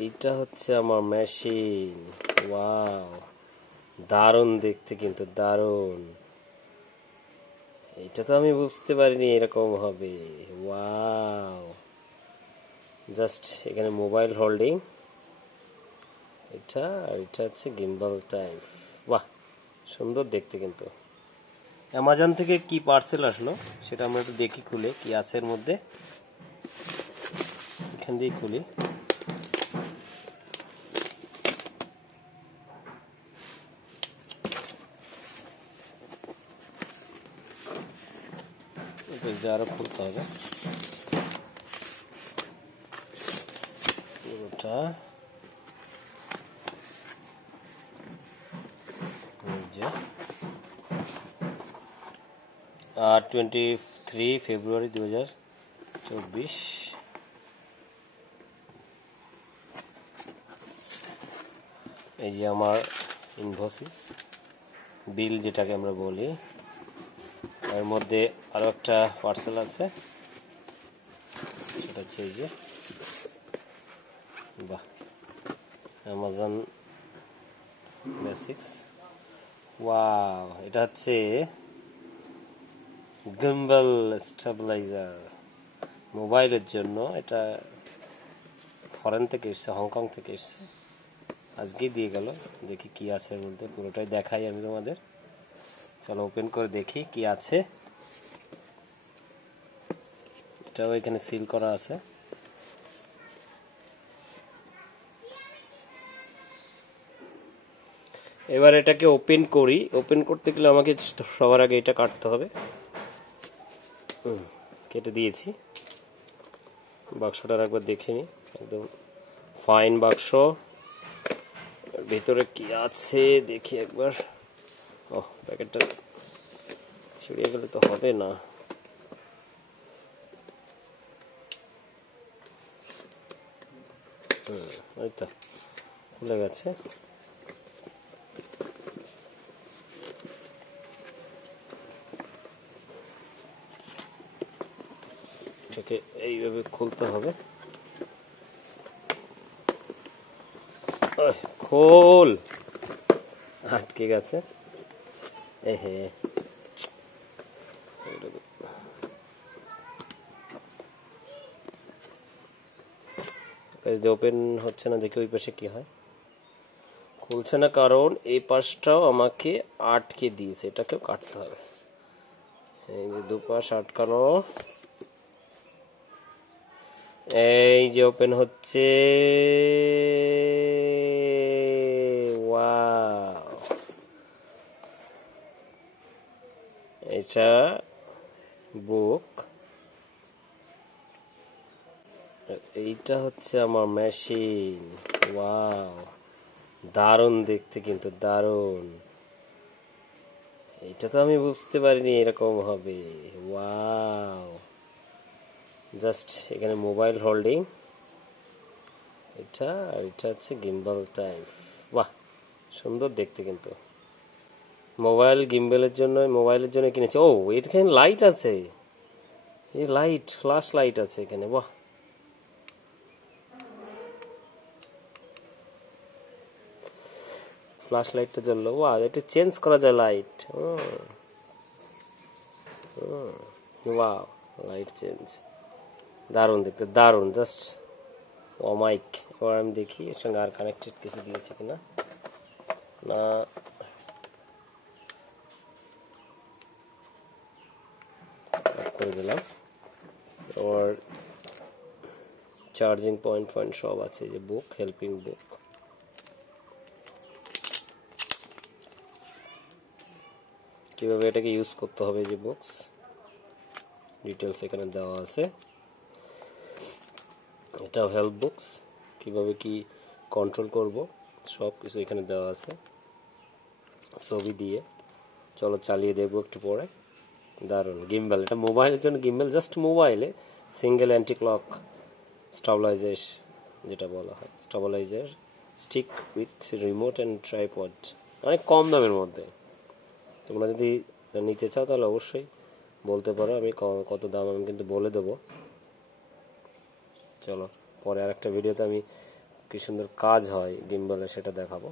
এইটা হচ্ছে আমার মেশিন। ওয়াও, দারুণ দেখতে, কিন্তু দারুণ। এটা তো আমি বুঝতে পারিনি এরকম হবে। ওয়াও, জাস্ট এখানে মোবাইল হোল্ডিং এটা, আর এটা হচ্ছে গিম্বল টাইপ। বাহ, সুন্দর দেখতে। কিন্তু অ্যামাজন থেকে কি পার্সেল আসলো সেটা আমরা একটু দেখি, খুলে কি আছে এর মধ্যে। এখান দিয়ে খুলি। আরো খুলতে হবে পুরোটা। আর 23 ফেব্রুয়ারি 2024। এই যে আমার ইনভয়েস, বিল যেটাকে আমরা বলি। এর মধ্যে আরো একটা পার্সেল আছে, সেটা হচ্ছে এই যে, বাহ, অ্যামাজন বেসিক্স। ওয়াও, এটা হচ্ছে গিম্বল স্টেবিলাইজার মোবাইলের জন্য। এটা ফরেন থেকে এসছে, হংকং থেকে এসছে, আজকেই দিয়ে গেল। দেখি কি আছে এর মধ্যে, পুরোটাই দেখাই আমি তোমাদের। চলো ওপেন করে দেখি কি আছে। এটাও এখানে সিল করা আছে। এবার এটাকে ওপেন করি। ওপেন করতে গেলে আমাকে সবার আগে এটা কাটতে হবে। কেটে দিয়েছি। বাক্সটা একবার দেখে নি, একদম ফাইন বাক্স। ভিতরে কি আছে দেখি একবার। ও, প্যাকেটটা ছিঁড়ে গেলে তো হবে না। এই তো খুলে গেছে। এটাকে এইভাবে খুলতে হবে। খোল, আটকে গেছে। হে, ওপেন হচ্ছে না, দেখি ওই পাশে কি হয়। খুলছে না কারণ এই পাশটাও আমাকে আটকে দিয়েছে, এটাকেও কাটতে হবে। এই যে দুপাশ আটকানো। এই যে ওপেন হচ্ছে। ওয়াও, এটা বুক। এইটা হচ্ছে আমার মেশিন। ওয়াও, দারুণ দেখতে, কিন্তু দারুণ। এটা তো আমি বুঝতে পারিনি এরকম হবে। ওয়াও, জাস্ট এখানে মোবাইল হোল্ডিং এটা, আর এটা হচ্ছে গিম্বল টাইপ। বাহ, সুন্দর দেখতে। কিন্তু মোবাইল মোবাইলের জন্য কিনেছি। ও, এখানে লাইট আছে। এই লাইট, ফ্ল্যাশ লাইট আছে এখানে। বাহ, ফ্ল্যাশ লাইটটা জ্বললো। ওয়াও, এটা চেঞ্জ করা যায় লাইট। ওয়াও, লাইট চেঞ্জ, দারুণ দেখতে, দারুণ জাস্ট। ও মাইক। এবার আমি দেখি এর সঙ্গে আর কানেক্টেড কিছু দিয়েছে কিনা। না, করে দিলাম। ওর চার্জিং পয়েন্ট সব আছে। যে বুক, হেল্পিং বুক। কিভাবে এটাকে ইউজ করতে হবে, যে বুকস ডিটেলস এখানে দেওয়া আছে। এটাও হেল্প বুকস, কিভাবে কি কন্ট্রোল করব সব কিছু এখানে দেওয়া আছে, ছবি দিয়ে। চলো চালিয়ে দেখবো একটু পরে। দারুণ গিম্বল। এটা মোবাইলের জন্য গিম্বল, জাস্ট মোবাইলে সিঙ্গেল অ্যান্টি ক্লক স্টাবলাইজার, যেটা বলা হয় stabiliser stick with remote and tripod. অনেক কম দামের মধ্যে। তোমরা যদি নিতে চাও তাহলে অবশ্যই বলতে পারো, আমি কত দাম আমি কিন্তু বলে দেবো। চলো পরে আর একটা ভিডিওতে আমি কি সুন্দর কাজ হয় গিম্বলে সেটা দেখাবো।